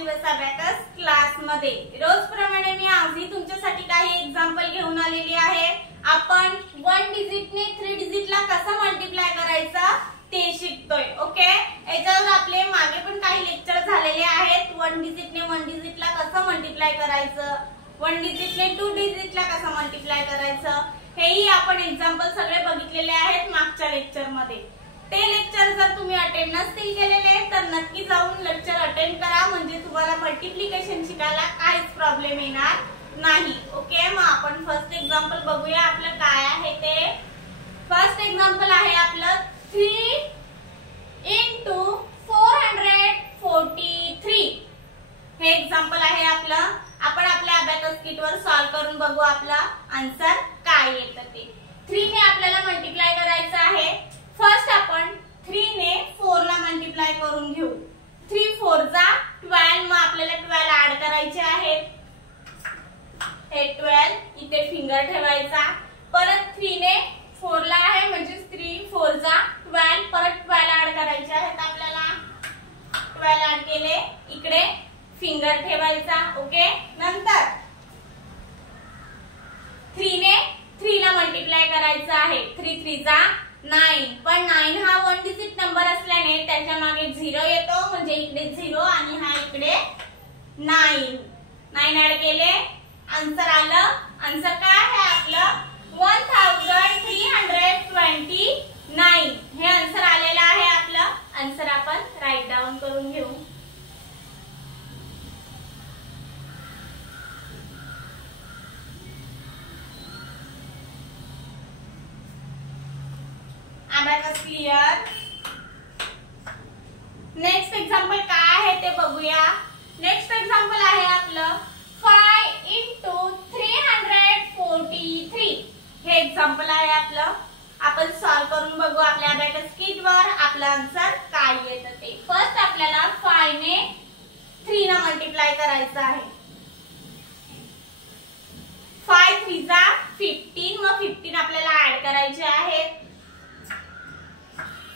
आजीवस abacus class मध्ये रोजप्रमाणे मी आजही तुमच्यासाठी काही एक्झाम्पल घेऊन आलेली आहे। आपण 1 डिजिट ने 3 डिजिट ला कसा मल्टिप्लाय करायचा ते शिकतोय। ओके, याच्यावर आपले मागे पण काही लेक्चर झालेले आहेत। 1 डिजिट ने 1 डिजिट ला कसं मल्टिप्लाय करायचं, 1 डिजिट ने 2 डिजिट ला कसं मल्टिप्लाय करायचं, हेही आपण एक्झाम्पल सगळे बघितलेले आहेत मागच्या लेक्चर मध्ये। ते लेक्चर जर तुम्ही अटेंड नसतील केलेले तर नक्की जाऊन लेक्चर अटेंड करा, म्हणजे तुम्हाला मल्टिप्लिकेशन शिकायला काहीच प्रॉब्लेम येणार नाही। ओके, मग आपण फर्स्ट एक्झाम्पल बघूया आपलं काय आहे ते। फर्स्ट एक्झाम्पल आहे आपलं 3 into 443। हे एक्झाम्पल आहे आपलं। आपण आपल्या अबॅकस किट वर सॉल्व करून बघू आपला आन्सर काय येतं ते। 3 ने आपल्याला मल्टिप्लाय करायचं आहे। फर्स्ट आपण 3 ने 4 ला मल्टिप्लाय करून घेऊ। 3 4 जा 12, मग आपल्याला 12 ऍड करायचे आहेत। हे 12 इथे फिंगर ठेवायचा, परत 3 ने 4 ला आहे म्हणजे 3 4 जा 12, परत 12 ऍड करायचे आहेत आपल्याला। 12 ऍड केले, इकडे फिंगर ठेवायचा। ओके, नंतर 3 ने 3 ला मल्टिप्लाय करायचं आहे। 3 3 जा 9, पण 9 हा 1 डिजिट नंबर असल्याने त्याच्या मागे 0 येतो, म्हणजे इकडे 0 आणि हा इकडे 9 ऍड केले, आन्सर आलं। आन्सर काय आहे आपलं 1329। हे आन्सर आलेलं आहे आपलं। आन्सर आपण राईट डाऊन करून घेऊ। Abacus clear. नेक्स्ट एक्झाम्पल काय आहे ते बघूया। नेक्स्ट एक्झाम्पल आहे आपलं 5 into 343। हे एक्झाम्पल आहे आपलं। आपण सॉल्व करून बघू आपल्या अबॅकस किट वर आपलं आन्सर काय येतं ते। फर्स्ट आपल्याला 5 ने 3 ला मल्टिप्लाय करायचं आहे। 5 3 जा 15, मग 15 आपल्याला ऍड करायचे आहेत।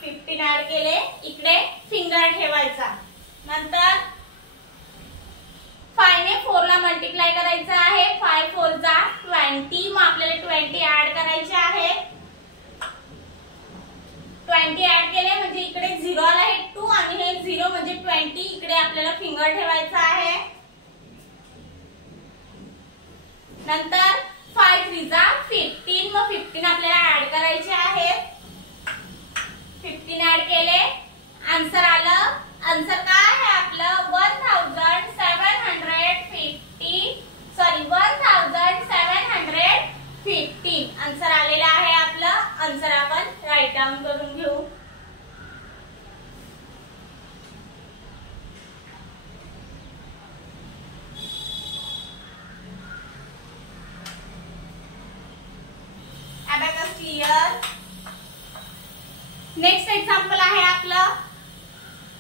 15 ऍड केले, इकडे फिंगर ठेवायचा। नंतर 5 ने 4 ला मल्टिप्लाय करायचं आहे। 5 4 जा 20, मग आपल्याला 20 ऍड करायचे आहे। 20 ऍड केले म्हणजे इकडे 0 आला, हे 2 आणि हे 0 म्हणजे 20, इकडे आपल्याला फिंगर ठेवायचा आहे। नंतर 5 3 जा 15, मग 15 आपल्याला ऍड करायचे आहे। 15 ऍड केले, आन्सर आलं। आन्सर काय आहे आपलं 1715। आन्सर आलेला आहे आपलं। आन्सर आपण राईट डाऊन करून घेऊ। Abacus clear. नेक्स्ट एक्झाम्पल आहे आपलं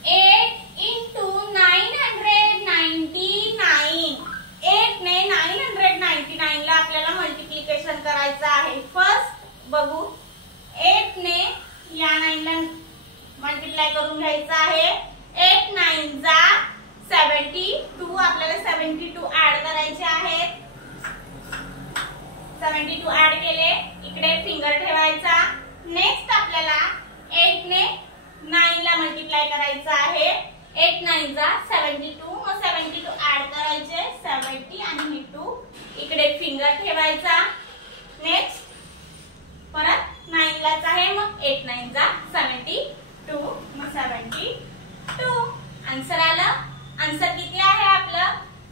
8 into 999। 8 ने 999 ला आपल्याला मल्टिप्लिकेशन करायचं आहे। फर्स्ट बघू, 8 ने या 9 ला मल्टिप्लाय करून घ्यायचं आहे। 8 9 जा 72, आपल्याला 72 ऍड करायचे आहेत। 72 ऍड केले, इकडे फिंगर ठेवायचा। नेक्स्ट आपल्याला 8 ने 9 ला मल्टिप्लाय करायचं आहे। 8 9 जा 72, मग 72 ऍड करायचे। 70 आणि हे 2 इकडे फिंगर ठेवायचा। नेक्स्ट परत 9 लाच आहे, मग 8 9 जा 72, मग 72 आन्सर आलं। आन्सर किती आहे आपलं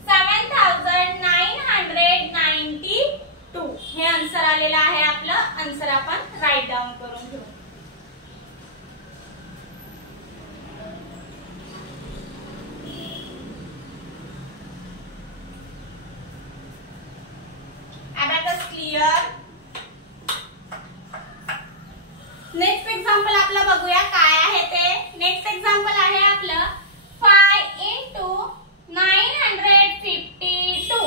7992। हे आन्सर आलेलं आहे आपलं। आन्सर आपण राईट डाऊन करून घेऊ। Abacus clear. नेक्स्ट एक्झाम्पल आपलं बघूया काय आहे ते। नेक्स्ट एक्झाम्पल आहे आपलं 5 into 952।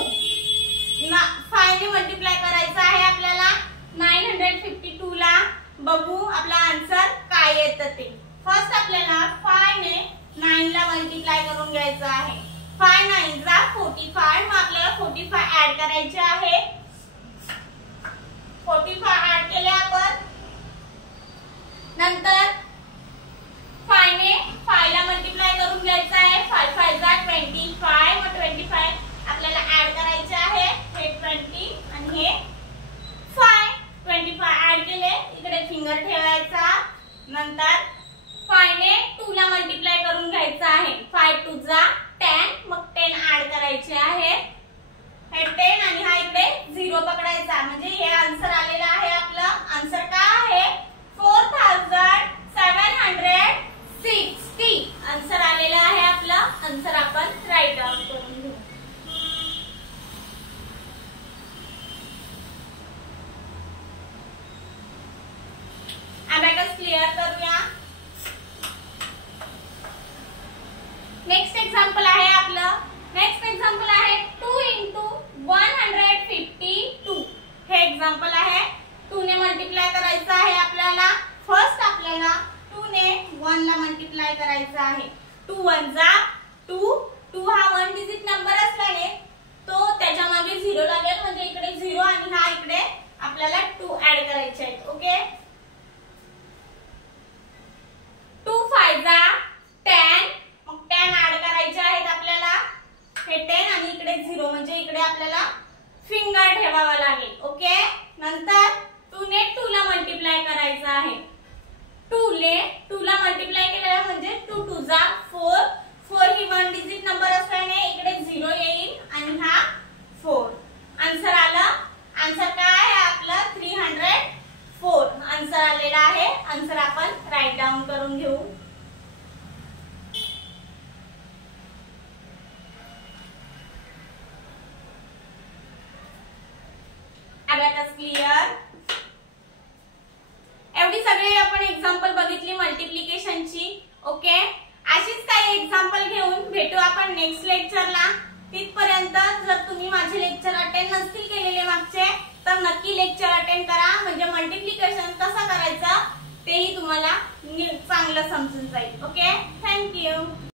5 ने मल्टिप्लाय करायचं आहे आपल्याला 952 ला। बघू आपला आन्सर काय येतं ते। फर्स्ट आपल्याला 5 ने 9 ला मल्टिप्लाय करून घ्यायचं आहे। 5 9 जा 45. मग आपल्याला 45 ऍड करायचे आहे. 45 ऍड केले आपण. नंतर 5 ने 5 ला मल्टिप्लाय करून घ्यायचं आहे. 5 5 जा 25. मग 25 आपल्याला ऍड करायचे आहे. हे 20 आणि हे 5. 25 ऍड केले. इकडे फिंगर ठेवायचा. नंतर 5 ने 2 ला मल्टिप्लाय करून घ्यायचं आहे. 5 2 जा 10. मग 10 ऍड करायचे आहे. हे 10 आणि हा इकडे 0 पकडायचा. म्हणजे हे आन्सर आलेला आहे. आपलं आन्सर काय आहे 4760. आन्सर आलेला आहे. आपलं आन्सर आपण राईट डाउन करून घेऊ. अबॅकस क्लिअर करूया. नेक्स्ट एक्झाम्पल आहे आपलं. नेक्स्ट एक्झाम्पल आहे 2 × 152. हे एक्झाम्पल आहे. 2 ने मल्टिप्लाय करायचं आहे आपल्याला. फर्स्ट आपल्याला 2 ने 1 ला मल्टिप्लाय करायचं आहे. 2 1 जा 2. 2 हा 1 डिजिट नंबर असल्याने तो त्याच्या मागे 0 लागेल. म्हणजे इकडे 0 आणि हा इकडे आपल्याला 2 ऍड करायचे आहेत. ओके. 2 5 जा 10. मग 10 ऍड करायचे आहेत आपल्याला. हे 10 आणि इकडे 0 म्हणजे इकडे आपल्याला फिंगर ठेवावा लागेल. ओके. नंतर 2 ने 2 ला मल्टिप्लाय करायचं आहे. 2 ला मल्टिप्लाय केलेला म्हणजे 2 2 जा 4. 4 ही 1 डिजिट नंबर असल्याने इकडे 0 येईल आणि हा 4. आन्सर आलं. आन्सर काय आहे आपलं 304. आन्सर आलेला आहे. आन्सर आपण राईट डाउन करून घेऊ. Abacus clear. एवढी सगळी आपण एक्झाम्पल बघितली मल्टिप्लिकेशनची. ओके. अशीच काही एक्झाम्पल घेऊन भेटू आपण नेक्स्ट लेक्चरला. तिथपर्यंत जर तुम्ही माझे लेक्चर अटेंड नसतील केलेले मागचे तर नक्की लेक्चर अटेंड करा. म्हणजे मल्टिप्लिकेशन कसं करायचं तेही तुम्हाला चांगलं समजून जाईल. ओके. थँक्यू.